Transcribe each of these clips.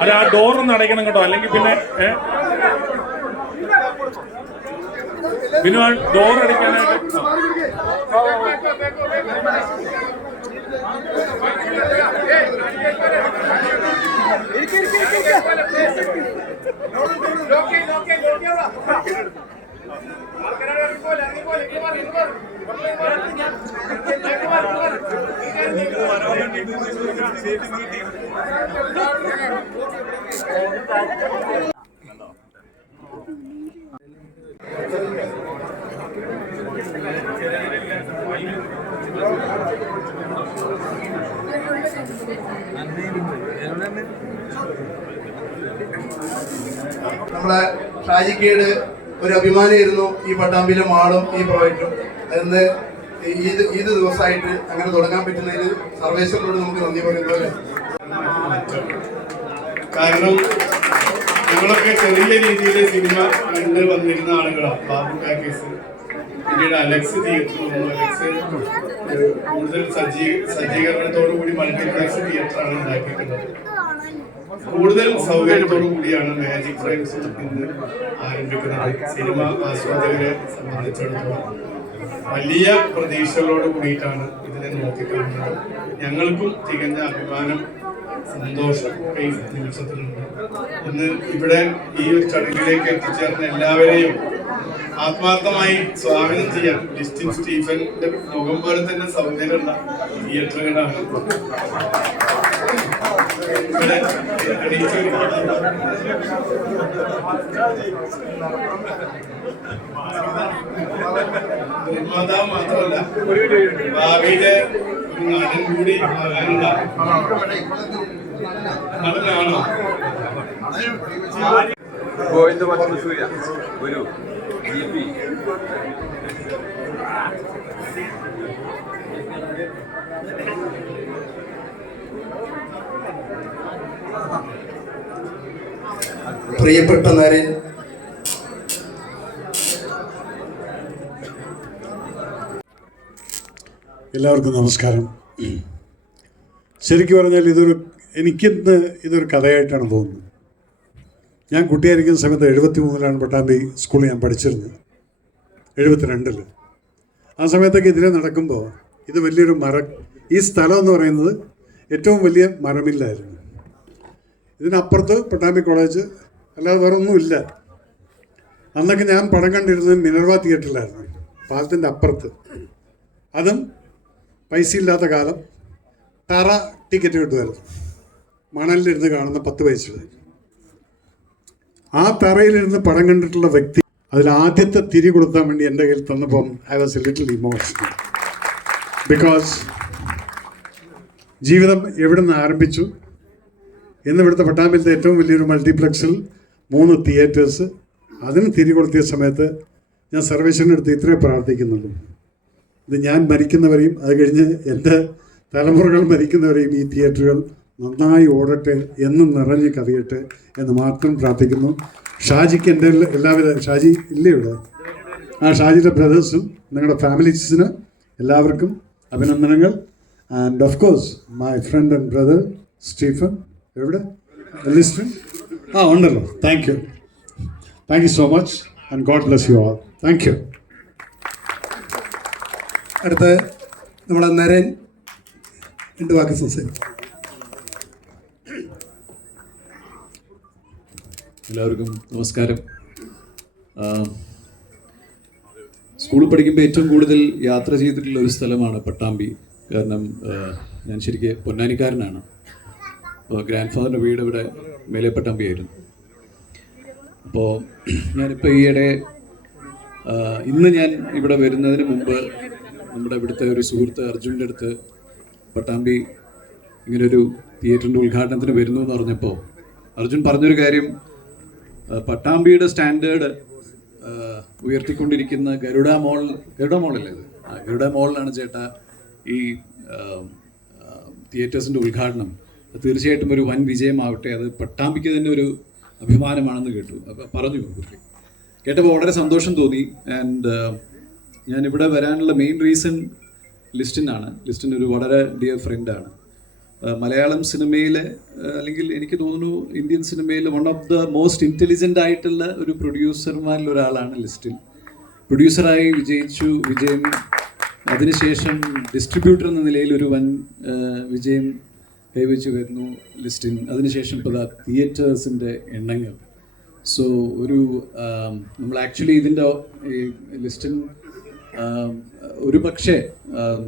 അല്ല, ആ ഡോറൊന്ന് അടയ്ക്കണം കേട്ടോ, അല്ലെങ്കിൽ പിന്നെ പിന്നെ ആ ഡോർ അടയ്ക്കാനായിട്ട്. നമ്മളെ ഷാജിക്കേട് ഒരു അഭിമാനമായിരുന്നു ഈ പട്ടാമ്പിയിലെ മാളും ഈ പ്രോജക്റ്റും. എന്ന് ഈദ് ദിവസമായിട്ട് അങ്ങനെ തുടങ്ങാൻ പറ്റുന്നതിൽ സർവേശ്വരനോട് നമുക്ക് നന്ദി പറയുന്നത്. കാരണം ഞങ്ങളൊക്കെ ചെറിയ രീതിയിൽ സിനിമ കണ്ട് വന്നിരുന്ന ആളുകളാണ്. ബാബു ടാക്കീസ്, പിന്നീട് അലക്സ് തിയേറ്റർ വന്നു. അലക്സ് കൂടുതൽ സജ്ജീകരണത്തോടു കൂടി മൾട്ടിപ്ലക്സ് തിയേറ്ററാണ് ഉണ്ടാക്കിയിട്ടുള്ളത്. കൂടുതൽ സൗകര്യത്തോടു കൂടിയാണ് മാജിക് ഫ്രെയിംസ് ഇന്ന് ആരംഭിക്കുന്നത്. സിനിമ ആസ്വാദകരെ സംബന്ധിച്ചിടത്തോളം വലിയ പ്രതീക്ഷകളോട് കൂടിയിട്ടാണ് ഇതിനെ നോക്കിക്കാണുന്നത്. ഞങ്ങൾക്കും തികഞ്ഞ അഭിമാനം, സന്തോഷം ഈ നിമിഷത്തിലുണ്ട്. ഇന്ന് ഇവിടെ ഈ ഒരു ചടങ്ങിലേക്ക് എത്തിച്ചേർന്ന എല്ലാവരെയും ആത്മാർത്ഥമായി സ്വാഗതം ചെയ്യാൻ. ലിസ്റ്റിൻ സ്റ്റീഫന്റെ മുഖം പോലെ തന്നെ സൗന്ദര്യമുള്ള തിയേറ്ററുകളാണ് ഇവിടെ നിർമ്മാതാവ് മാത്രമല്ല, ഭാവിയിലെ ഒരു നടൻ കൂടി ആകാനുള്ള നടനാണോ? ഒരു പ്രിയപ്പെട്ട നരൻ, എല്ലാവർക്കും നമസ്കാരം. ശരിക്കും പറഞ്ഞാൽ എനിക്കിന്ന് ഇതൊരു കഥയായിട്ടാണ് തോന്നുന്നത്. ഞാൻ കുട്ടിയായിരിക്കുന്ന സമയത്ത് 73-ലാണ് പട്ടാമ്പി സ്കൂളിൽ ഞാൻ പഠിച്ചിരുന്നത്. 72-ൽ ആ സമയത്തൊക്കെ ഇതിലെ നടക്കുമ്പോൾ ഇത് വലിയൊരു ഈ സ്ഥലം എന്ന് പറയുന്നത് ഏറ്റവും വലിയ മരമില്ലായിരുന്നു. ഇതിനപ്പുറത്ത് പട്ടാമ്പി കോളേജ്, അല്ലാതെ വേറെ ഒന്നുമില്ല. അന്നൊക്കെ ഞാൻ പടം കണ്ടിരുന്നത് മിനർവ തിയേറ്ററിലായിരുന്നു, പാലത്തിൻ്റെ അപ്പുറത്ത്. അതും പൈസ ഇല്ലാത്ത കാലം തറ ടിക്കറ്റ് കിട്ടുമായിരുന്നു. മണലിലിരുന്ന് കാണുന്ന 10 പൈസകൾ. ആ തറയിലിരുന്ന് പടം കണ്ടിട്ടുള്ള വ്യക്തി അതിൽ ആദ്യത്തെ തിരി കൊടുക്കാൻ വേണ്ടി എൻ്റെ കയ്യിൽ തന്നപ്പം I was a little emotional. Because ജീവിതം എവിടെ നിന്ന് ആരംഭിച്ചു എന്ന് ഇവിടുത്തെ പട്ടാമ്പിലത്തെ ഏറ്റവും വലിയൊരു മൾട്ടിപ്ലക്സിൽ 3 തിയേറ്റേഴ്സ്, അതിന് തിരി കൊടുത്തിയ സമയത്ത് ഞാൻ സർവേശ്വരൻ്റെ അടുത്ത് ഇത്രേ പ്രാർത്ഥിക്കുന്നുള്ളൂ. ഇത് ഞാൻ മരിക്കുന്നവരെയും അത് കഴിഞ്ഞ് എൻ്റെ തലമുറകൾ മരിക്കുന്നവരെയും ഈ തിയേറ്ററുകൾ നന്നായി ഓടട്ടെ, എന്നും നിറഞ്ഞ് കവിയട്ടെ എന്ന് മാത്രം പ്രാർത്ഥിക്കുന്നു. ഷാജിക്ക് എൻ്റെ എല്ലാവിധ, ഷാജി ഇല്ലേ ഇവിടെ? ഷാജിയുടെ ബ്രദേഴ്സും നിങ്ങളുടെ ഫാമിലീസിന് എല്ലാവർക്കും അഭിനന്ദനങ്ങൾ. And of course my friend and brother Stephen, എവിടെ? ലിസ്റ്റൻ ഉണ്ടല്ലോ. Thank you so much and God bless you all. Thank you. അടുത്ത നമ്മളെ നരൻ 2 വാക്ക് സംസാരിക്കും. എല്ലാവർക്കും നമസ്കാരം. സ്കൂളിൽ പഠിക്കുമ്പോൾ ഏറ്റവും കൂടുതൽ യാത്ര ചെയ്തിട്ടുള്ള ഒരു സ്ഥലമാണ് പട്ടാമ്പി. കാരണം ഞാൻ ശരിക്കും പൊന്നാനിക്കാരനാണ്. അപ്പോൾ ഗ്രാൻഡ് ഫാദറിൻ്റെ വീട് ഇവിടെ മേലെ പട്ടാമ്പി ആയിരുന്നു. അപ്പോൾ ഞാനിപ്പോൾ ഈയിടെ ഇന്ന് ഞാൻ ഇവിടെ വരുന്നതിന് മുമ്പ് നമ്മുടെ ഇവിടുത്തെ ഒരു സുഹൃത്ത് അർജുൻ്റെ അടുത്ത് പട്ടാമ്പി ഇങ്ങനൊരു തിയേറ്ററിൻ്റെ ഉദ്ഘാടനത്തിന് വരുന്നു എന്ന് പറഞ്ഞപ്പോൾ അർജുൻ പറഞ്ഞൊരു കാര്യം, പട്ടാമ്പിയുടെ സ്റ്റാൻഡേർഡ് ഉയർത്തിക്കൊണ്ടിരിക്കുന്ന ഗരുഡ മോളല്ലേ ഇത്, ഗരുഡ മോളിലാണ് ചേട്ടാ ഈ തിയേറ്റേഴ്സിൻ്റെ ഉദ്ഘാടനം. തീർച്ചയായിട്ടും ഒരു വൻ വിജയമാവട്ടെ, അത് പട്ടാമ്പിക്ക് തന്നെ ഒരു അഭിമാനമാണെന്ന് കേട്ടു. അപ്പോൾ പറഞ്ഞു കേട്ടപ്പോൾ വളരെ സന്തോഷം തോന്നി. ആൻഡ് ഞാനിവിടെ വരാനുള്ള മെയിൻ റീസൺ ലിസ്റ്റിനാണ്. ലിസ്റ്റിൻ ഒരു വളരെ ഡിയർ ഫ്രണ്ടാണ്. മലയാളം സിനിമയിലെ അല്ലെങ്കിൽ എനിക്ക് തോന്നുന്നു ഇന്ത്യൻ സിനിമയിൽ one of the most intelligent ആയിട്ടുള്ള ഒരു പ്രൊഡ്യൂസർമാരിൽ ഒരാളാണ് ലിസ്റ്റിൻ. പ്രൊഡ്യൂസറായി വിജയിച്ചു. വിജയം അതിനുശേഷം ഡിസ്ട്രിബ്യൂട്ടർ എന്ന നിലയിൽ ഒരു വൻ വിജയം കൈവച്ച് വരുന്നു ലിസ്റ്റിൻ. അതിനുശേഷം ഇപ്പോൾ തിയേറ്റേഴ്സിൻ്റെ എണ്ണങ്ങൾ. സോ ഒരു നമ്മൾ ആക്ച്വലി ഇതിൻ്റെ ലിസ്റ്റിൻ ഒരു പക്ഷേ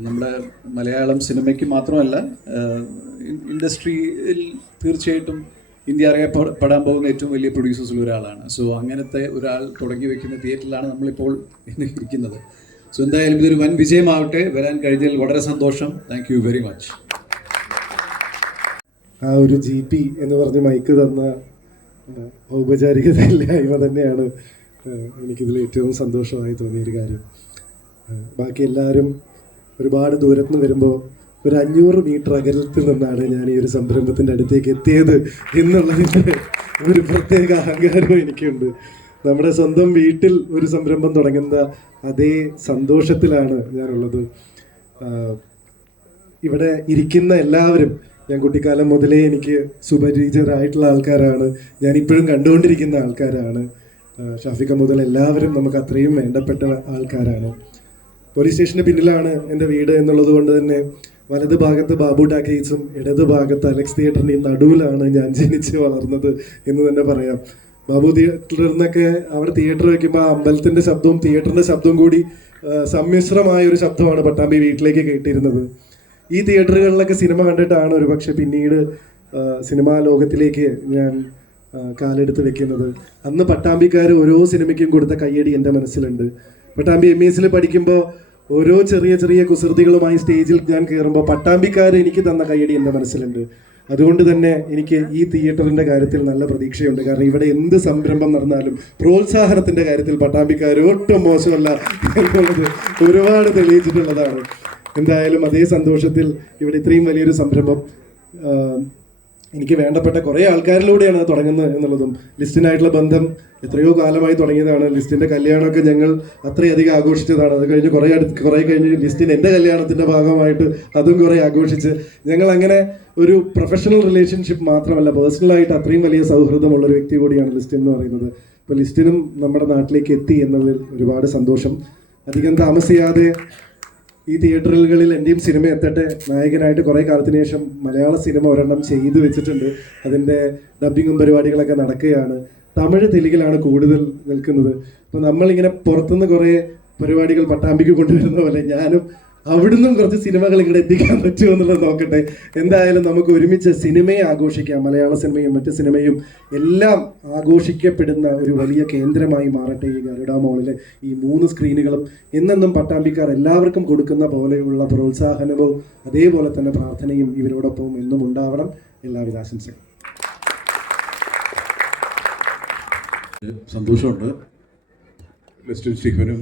നമ്മുടെ മലയാളം സിനിമയ്ക്ക് മാത്രമല്ല ഇൻഡസ്ട്രിയിൽ തീർച്ചയായിട്ടും ഇന്ത്യ അറിയപ്പെടാൻ പോകുന്ന ഏറ്റവും വലിയ പ്രൊഡ്യൂസേഴ്സിൽ ഒരാളാണ്. സോ അങ്ങനത്തെ ഒരാൾ തുടങ്ങി വയ്ക്കുന്ന തിയേറ്ററിലാണ് നമ്മളിപ്പോൾ ഇരിക്കുന്നത്. സോ എന്തായാലും ഇതൊരു വൻ വിജയമാവട്ടെ. വരാൻ കഴിഞ്ഞതിൽ വളരെ സന്തോഷം. Thank you very much. ആ ഒരു GP എന്ന് പറഞ്ഞ് മൈക്ക് തന്ന ഔപചാരികതയില്ലായ്മ തന്നെയാണ് എനിക്കിതിൽ ഏറ്റവും സന്തോഷമായി തോന്നിയൊരു കാര്യം. ബാക്കി എല്ലാവരും ഒരുപാട് ദൂരത്ത് നിന്ന് വരുമ്പോൾ ഒരു 500 മീറ്റർ അകലത്തിൽ നിന്നാണ് ഞാൻ ഈ ഒരു സംരംഭത്തിൻ്റെ അടുത്തേക്ക് എത്തിയത് എന്നുള്ളതിൻ്റെ ഒരു പ്രത്യേക അഹങ്കാരവും എനിക്കുണ്ട്. നമ്മുടെ സ്വന്തം വീട്ടിൽ ഒരു സംരംഭം തുടങ്ങുന്ന അതേ സന്തോഷത്തിലാണ് ഞാനുള്ളത്. ഇവിടെ ഇരിക്കുന്ന എല്ലാവരും ഞാൻ കുട്ടിക്കാലം മുതലേ എനിക്ക് സുപരിചിതരായിട്ടുള്ള ആൾക്കാരാണ്. ഞാനിപ്പോഴും കണ്ടുകൊണ്ടിരിക്കുന്ന ആൾക്കാരാണ്. ഷാഫിക്ക മുതൽ എല്ലാവരും നമുക്ക് അത്രയും വേണ്ടപ്പെട്ട ആൾക്കാരാണ്. പോലീസ് സ്റ്റേഷന് പിന്നിലാണ് എൻ്റെ വീട് എന്നുള്ളത് കൊണ്ട് തന്നെ വലത് ഭാഗത്ത് ബാബു ടാക്കീസും ഇടത് ഭാഗത്ത് അലക്സ് തിയേറ്ററിൻ്റെയും നടുവിലാണ് ഞാൻ ജനിച്ച് വളർന്നത് എന്ന് തന്നെ പറയാം. ബാബു തിയേറ്ററിൽ നിന്നൊക്കെ അവിടെ തിയേറ്റർ വയ്ക്കുമ്പോൾ ആ അമ്പലത്തിൻ്റെ ശബ്ദവും തിയേറ്ററിൻ്റെ ശബ്ദവും കൂടി സമ്മിശ്രമായ ഒരു ശബ്ദമാണ് പട്ടാമ്പി വീട്ടിലേക്ക് കേട്ടിരുന്നത്. ഈ തിയേറ്ററുകളിലൊക്കെ സിനിമ കണ്ടിട്ടാണ് ഒരുപക്ഷെ പിന്നീട് സിനിമാ ലോകത്തിലേക്ക് ഞാൻ കാലെടുത്ത് വെക്കുന്നത്. അന്ന് പട്ടാമ്പിക്കാർ ഓരോ സിനിമയ്ക്കും കൊടുത്ത കയ്യടി എൻ്റെ മനസ്സിലുണ്ട്. പട്ടാമ്പി MESൽ പഠിക്കുമ്പോൾ ഓരോ ചെറിയ ചെറിയ കുസൃതികളുമായി സ്റ്റേജിൽ ഞാൻ കയറുമ്പോൾ പട്ടാമ്പിക്കാർ എനിക്ക് തന്ന കയ്യടി എൻ്റെ മനസ്സിലുണ്ട്. അതുകൊണ്ട് തന്നെ എനിക്ക് ഈ തിയേറ്ററിൻ്റെ കാര്യത്തിൽ നല്ല പ്രതീക്ഷയുണ്ട്. കാരണം ഇവിടെ എന്ത് സംരംഭം നടന്നാലും പ്രോത്സാഹനത്തിൻ്റെ കാര്യത്തിൽ പട്ടാമ്പിക്കാർ ഒട്ടും മോശമല്ല എന്നുള്ളത് ഒരുപാട് തെളിയിച്ചിട്ടുള്ളതാണ്. എന്തായാലും അതേ സന്തോഷത്തിൽ ഇവിടെ ഇത്രയും വലിയൊരു സംരംഭം എനിക്ക് വേണ്ടപ്പെട്ട കുറേ ആൾക്കാരിലൂടെയാണ് അത് തുടങ്ങുന്നത് എന്നുള്ളതും ലിസ്റ്റിനായിട്ടുള്ള ബന്ധം എത്രയോ കാലമായി തുടങ്ങിയതാണ്. ലിസ്റ്റിൻ്റെ കല്യാണമൊക്കെ ഞങ്ങൾ അത്രയധികം ആഘോഷിച്ചതാണ്. അത് കഴിഞ്ഞ് കുറേ കഴിഞ്ഞ് ലിസ്റ്റിൻ എൻ്റെ കല്യാണത്തിൻ്റെ ഭാഗമായിട്ട് അതും കുറേ ആഘോഷിച്ച് ഞങ്ങൾ അങ്ങനെ ഒരു പ്രൊഫഷണൽ റിലേഷൻഷിപ്പ് മാത്രമല്ല പേഴ്സണലായിട്ട് അത്രയും വലിയ സൗഹൃദമുള്ളൊരു വ്യക്തി കൂടിയാണ് ലിസ്റ്റിൻ എന്ന് പറയുന്നത്. അപ്പോൾ ലിസ്റ്റിനും നമ്മുടെ നാട്ടിലേക്ക് എത്തി എന്നതിൽ ഒരുപാട് സന്തോഷം. അധികം താമസിയാതെ ഈ തിയേറ്ററുകളിൽ എൻ്റെയും സിനിമ എത്തട്ടെ. നായകനായിട്ട് കുറേ കാലത്തിന് ശേഷം മലയാള സിനിമ ഒരെണ്ണം ചെയ്തു വെച്ചിട്ടുണ്ട്. അതിൻ്റെ ഡബ്ബിങ്ങും പരിപാടികളൊക്കെ നടക്കുകയാണ്. തമിഴ് തെലുങ്കിലാണ് കൂടുതൽ നിൽക്കുന്നത്. അപ്പോൾ നമ്മളിങ്ങനെ പുറത്തുനിന്ന് കുറേ പരിപാടികൾ പട്ടാമ്പിക്ക് കൊണ്ടുവരുന്ന പോലെ ഞാനും അവിടുന്നും കുറച്ച് സിനിമകൾ ഇങ്ങോട്ട് എത്തിക്കാൻ പറ്റുമോ എന്നുള്ളത് നോക്കട്ടെ. എന്തായാലും നമുക്ക് ഒരുമിച്ച് സിനിമയെ ആഘോഷിക്കാം. മലയാള സിനിമയും മറ്റ് സിനിമയും എല്ലാം ആഘോഷിക്കപ്പെടുന്ന ഒരു വലിയ കേന്ദ്രമായി മാറട്ടെ ഈ ഗരുഡ മോളിലെ ഈ 3 സ്ക്രീനുകളും. എന്നെന്നും പട്ടാമ്പിക്കാർ എല്ലാവർക്കും കൊടുക്കുന്ന പോലെയുള്ള പ്രോത്സാഹനവും അതേപോലെ തന്നെ പ്രാർത്ഥനയും ഇവരോടൊപ്പം എന്നും ഉണ്ടാവണം. എല്ലാവിധ ആശംസകളും. സന്തോഷമുണ്ട്. ലിസ്റ്റിൻ സ്റ്റീഫനും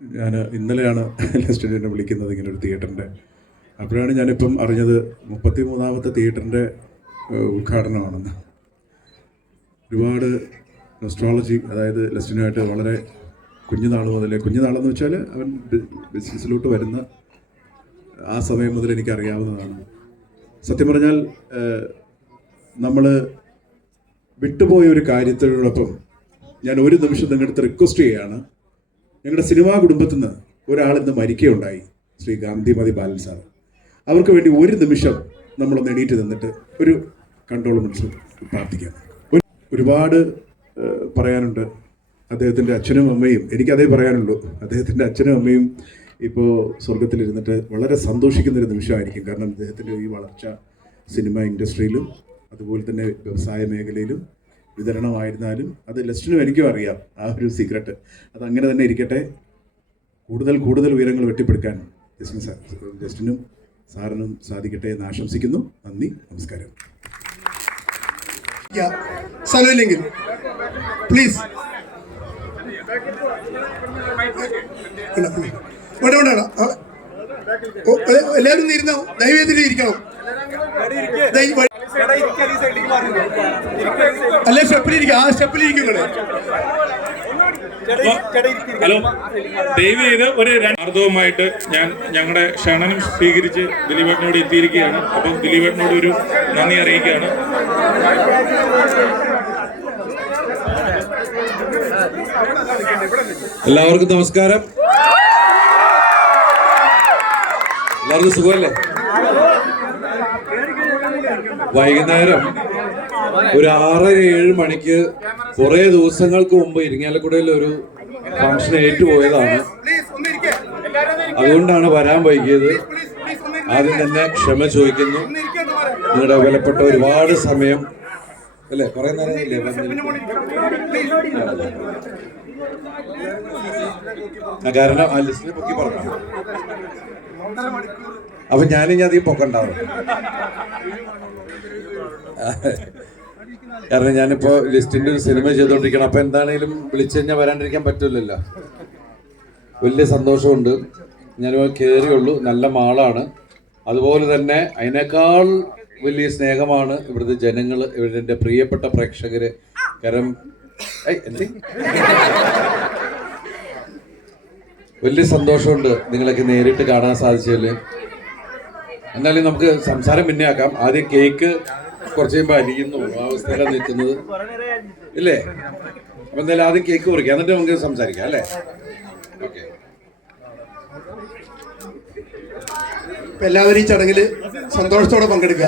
ഞാൻ ഇന്നലെയാണ് ലിസ്റ്റിനെ വിളിക്കുന്നത് ഇങ്ങനെ ഒരു തിയേറ്ററിൻ്റെ. അപ്പോഴാണ് ഞാനിപ്പം അറിഞ്ഞത് 33ാമത്തെ തിയേറ്ററിൻ്റെ ഉദ്ഘാടനമാണെന്ന്. ഒരുപാട് നൊസ്ട്രോളജി, അതായത് ലിസ്റ്റിനുമായിട്ട് വളരെ കുഞ്ഞുനാൾ മുതലേ, കുഞ്ഞുനാളെന്ന് വെച്ചാൽ അവൻ ബിസിനസ്സിലോട്ട് വരുന്ന ആ സമയം മുതൽ എനിക്കറിയാവുന്നതാണ്. സത്യം പറഞ്ഞാൽ നമ്മൾ വിട്ടുപോയ ഒരു കാര്യത്തോടൊപ്പം ഞാൻ ഒരു നിമിഷം നിങ്ങളുടെ അടുത്ത് റിക്വസ്റ്റ് ചെയ്യുകയാണ്. ഞങ്ങളുടെ സിനിമാ കുടുംബത്തിൽ നിന്ന് ഒരാളിന്ന് മരിക്കുകയുണ്ടായി, ശ്രീ ഗാന്ധിമതി ബാലൻ സാർ. അവർക്ക് വേണ്ടി ഒരു നിമിഷം നമ്മളൊന്ന് എണീറ്റ് നിന്നിട്ട് ഒരു കൺട്രോൾ മനസ്സിൽ പ്രാർത്ഥിക്കാം. ഒരുപാട് പറയാനുണ്ട്. അദ്ദേഹത്തിൻ്റെ അച്ഛനും അമ്മയും, എനിക്കതേ പറയാനുള്ളൂ. അദ്ദേഹത്തിൻ്റെ അച്ഛനും അമ്മയും ഇപ്പോൾ സ്വർഗത്തിലിരുന്നിട്ട് വളരെ സന്തോഷിക്കുന്നൊരു നിമിഷമായിരിക്കും. കാരണം അദ്ദേഹത്തിൻ്റെ ഈ വളർച്ച സിനിമ ഇൻഡസ്ട്രിയിലും അതുപോലെ തന്നെ വ്യവസായ മേഖലയിലും വിതരണമായിരുന്നാലും അത് ലിസ്റ്റിനും എനിക്കും അറിയാം ആ ഒരു സീക്രട്ട്. അതങ്ങനെ തന്നെ ഇരിക്കട്ടെ. കൂടുതൽ ഉയരങ്ങൾ വെട്ടിപ്പെടുക്കാൻ ലിസ്റ്റിനും സാറിനും സാധിക്കട്ടെ എന്ന് ആശംസിക്കുന്നു. നന്ദി, നമസ്കാരം. സ്ഥലമില്ലെങ്കിൽ പ്ലീസ് എല്ലാവരും ഇരുന്നോ, ദയവേദിയിൽ ഇരിക്കണം. അല്ലെ സ്റ്റെപ്പിലിരിക്കും, ആ സ്റ്റെപ്പിലിരിക്കും. ഹലോ, ദയവ് ചെയ്ത് ഒരു ആർദവുമായിട്ട് ഞങ്ങളുടെ ക്ഷണം സ്വീകരിച്ച് ദിലീപേട്ടനോട് എത്തിയിരിക്കുകയാണ്. അപ്പം ദിലീപേട്ടനോട് ഒരു നന്ദി അറിയിക്കുകയാണ്. എല്ലാവർക്കും നമസ്കാരം. എല്ലാവർക്കും സുഖമല്ലേ? വൈകുന്നേരം ഒരു 6-7 മണിക്ക് കുറെ ദിവസങ്ങൾക്ക് മുമ്പ് ഇരിങ്ങാലക്കുടയിൽ ഒരു ഫംഗ്ഷൻ ഏറ്റുപോയതാണ്. അതുകൊണ്ടാണ് വരാൻ വൈകിയത്. ആദ്യം തന്നെ ക്ഷമ ചോദിക്കുന്നു. നിങ്ങളുടെ വിലപ്പെട്ട ഒരുപാട് സമയം അല്ലേ, കുറെ നേരം ഇല്ലേ കാരണം ആ ലിസ്റ്റിനെ പൊക്കി പറഞ്ഞു. അപ്പൊ ഞാനിനി അധികം പൊക്കണ്ടാവും. കാരണം ഞാനിപ്പോ ലിസ്റ്റിന്റെ ഒരു സിനിമ ചെയ്തോണ്ടിരിക്കണം. അപ്പൊ എന്താണേലും വിളിച്ചു കഴിഞ്ഞാൽ വരാണ്ടിരിക്കാൻ പറ്റില്ലല്ലോ. വലിയ സന്തോഷമുണ്ട്. ഞാനിപ്പോ കയറിയുള്ളൂ. നല്ല മാളാണ്. അതുപോലെ തന്നെ അതിനേക്കാൾ വലിയ സ്നേഹമാണ് ഇവിടുത്തെ ജനങ്ങൾ, ഇവരുടെ പ്രിയപ്പെട്ട പ്രേക്ഷകര്. കാരണം വലിയ സന്തോഷമുണ്ട് നിങ്ങളൊക്കെ നേരിട്ട് കാണാൻ സാധിച്ചതില്. എന്നാലും നമുക്ക് സംസാരം പിന്നെ ആക്കാം. ആദ്യം കേക്ക് കുറച്ച് കഴിയുമ്പോൾ അലിയുന്നു, ആ അവസ്ഥയിലാണ് നിൽക്കുന്നത് ഇല്ലേ? അപ്പൊ എന്തായാലും ആദ്യം കേക്ക് മുറിക്കാം, എന്നിട്ട് നമുക്ക് സംസാരിക്കാം അല്ലേ? ഓക്കെ. എല്ലാവരും ഈ ചടങ്ങിൽ സന്തോഷത്തോടെ പങ്കെടുക്കുക.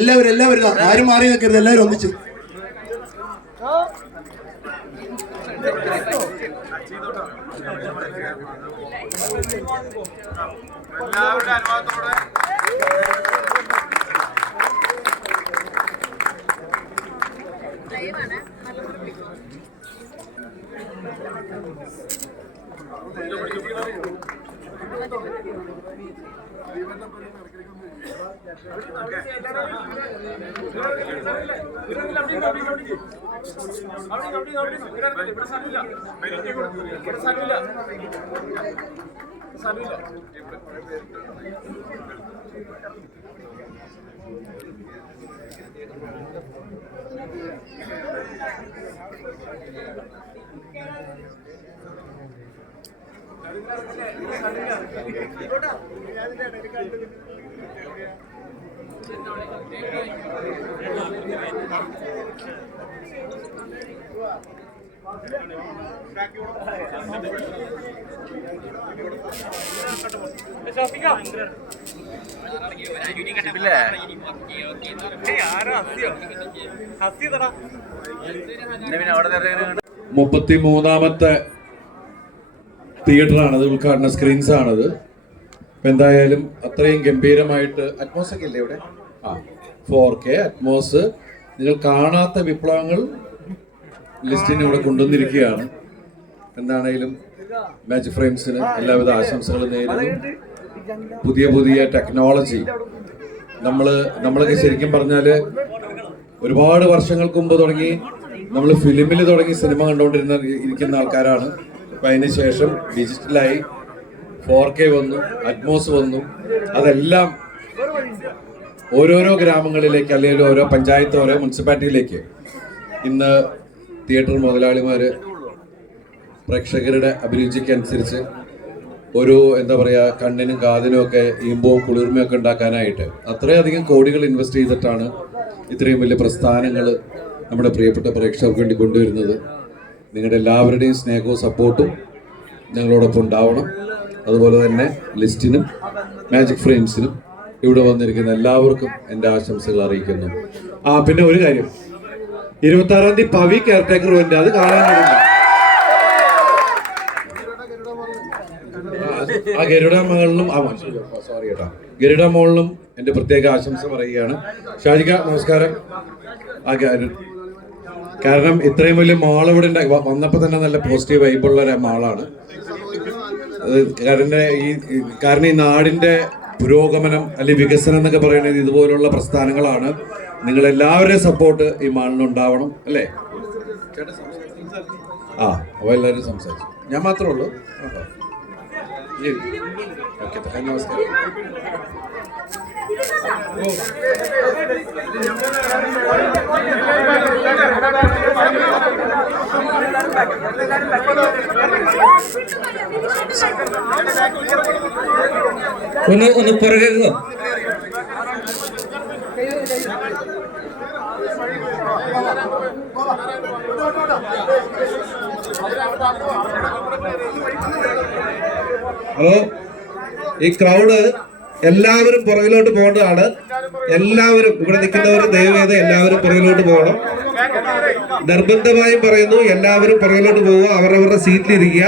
എല്ലാവരും ആരും മാറി നിൽക്കരുത്, എല്ലാവരും ഒന്നിച്ച്. എല്ലാവരുടെ അനുവാദത്തോടെ മുപ്പത്തിമൂന്നാമത്തെ തിയേറ്ററാണ് അത്, ഉദ്ഘാടന സ്ക്രീൻസ് ആണത്. എന്തായാലും അത്രയും ഗംഭീരമായിട്ട് അറ്റ്മോസ് ഒക്കെ ഇല്ലേ ഇവിടെ? 4K Atmos. നിങ്ങൾ കാണാത്ത വിപ്ലവങ്ങൾ ലിസ്റ്റിന് ഇവിടെ കൊണ്ടുവന്നിരിക്കുകയാണ്. എന്താണേലും മാജിക് ഫ്രെയിംസിന് എല്ലാവിധ ആശംസകളും നേരുന്നു. പുതിയ പുതിയ ടെക്നോളജി നമ്മളൊക്കെ ശരിക്കും പറഞ്ഞാൽ ഒരുപാട് വർഷങ്ങൾക്ക് മുമ്പ് തുടങ്ങി നമ്മൾ ഫിലിമിൽ തുടങ്ങി സിനിമ ഇരിക്കുന്ന ആൾക്കാരാണ്. അപ്പം അതിന് ശേഷം ഡിജിറ്റലായി 4K വന്നു, അറ്റ്മോസ് വന്നു. അതെല്ലാം ഓരോരോ ഗ്രാമങ്ങളിലേക്ക് അല്ലെങ്കിൽ ഓരോ പഞ്ചായത്ത്, ഓരോ മുനിസിപ്പാലിറ്റിയിലേക്ക് ഇന്ന് തിയേറ്റർ മുതലാളിമാർ പ്രേക്ഷകരുടെ അഭിരുചിക്കനുസരിച്ച് ഒരു എന്താ പറയുക, കണ്ണിനും കാതിനും ഒക്കെ ഈമ്പവും കുളിർമയൊക്കെ ഉണ്ടാക്കാനായിട്ട് അത്രയധികം കോടികൾ ഇൻവെസ്റ്റ് ചെയ്തിട്ടാണ് ഇത്രയും വലിയ പ്രസ്ഥാനങ്ങൾ നമ്മുടെ പ്രിയപ്പെട്ട പ്രേക്ഷകർക്ക് വേണ്ടി കൊണ്ടുവരുന്നത്. നിങ്ങളുടെ എല്ലാവരുടെയും സ്നേഹവും സപ്പോർട്ടും ഞങ്ങളോടൊപ്പം ഉണ്ടാവണം. അതുപോലെ തന്നെ ലിസ്റ്റിനും മാജിക് ഫ്രെയിംസിനും ഇവിടെ വന്നിരിക്കുന്ന എല്ലാവർക്കും എൻ്റെ ആശംസകൾ അറിയിക്കുന്നു. പിന്നെ ഒരു കാര്യം, 26-ാം തീയതി പവി കെയർടേക്കർ വേണ്ടി അത് കാണാനാണ്. ആ ഗരുഡ മകളിലും സോറി കേട്ടോ, ഗരുഡ മോളിലും എൻ്റെ പ്രത്യേക ആശംസ പറയുകയാണ്. ഷാജിക നമസ്കാരം. കാരണം ഇത്രയും വലിയ മാൾ ഇവിടെ വന്നപ്പോൾ തന്നെ നല്ല പോസിറ്റീവ് വൈബുള്ള ഒരു മാളാണ്. കാരണം ഈ നാടിന്റെ പുരോഗമനം അല്ലെങ്കിൽ വികസനം എന്നൊക്കെ പറയുന്നത് ഇതുപോലുള്ള പ്രസ്ഥാനങ്ങളാണ്. നിങ്ങൾ എല്ലാവരുടെയും സപ്പോർട്ട് ഈ മാളിന് ഉണ്ടാവണം അല്ലേ? അപ്പോൾ എല്ലാവരും സംസാരിച്ചു, ഞാൻ മാത്രമേ ഉള്ളൂ. ഓക്കെ, നമസ്കാരം. ഒന്ന് പുറകെ ഹലോ, ഈ ക്രൗഡ് എല്ലാവരും പുറകിലോട്ട് പോകേണ്ടതാണ്. എല്ലാവരും ഇവിടെ നിൽക്കുന്നവർ ദയവേത് എല്ലാവരും പുറകിലോട്ട് പോകണം. നിർബന്ധമായും പറയുന്നു, എല്ലാവരും പുറകിലോട്ട് പോവുക, അവരവരുടെ സീറ്റിലിരിക്കുക.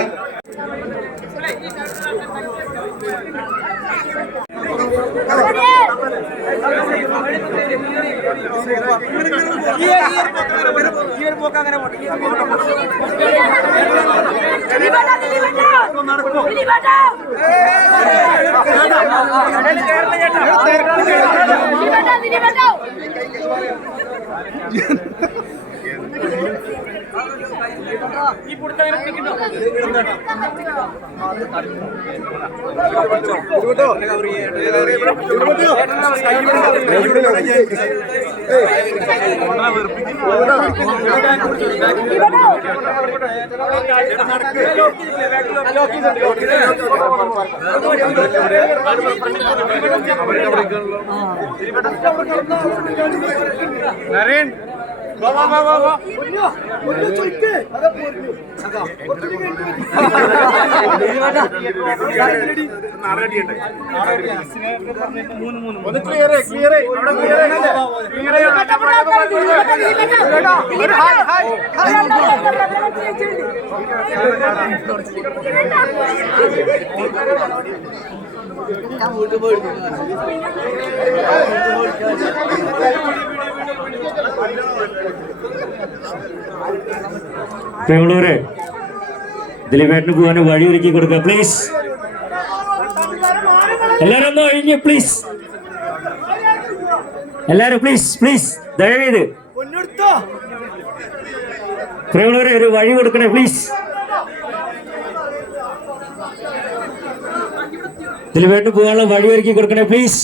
പ്രിയമുള്ളവരെ, ദിലീപേട്ടന് പോകാൻ വഴി ഒരുക്കി കൊടുക്കുക പ്ലീസ്. എല്ലാരും ഒന്ന് ഒഴിഞ്ഞ് പ്ലീസ്. എല്ലാരും പ്ലീസ് പ്ലീസ് ദയവേത് പ്രിയമുള്ളവരെ ഒരു വഴി കൊടുക്കണേ പ്ലീസ്. ദിലീപേട്ടന് പോകാനുള്ള വഴി ഒരുക്കി കൊടുക്കണേ പ്ലീസ്.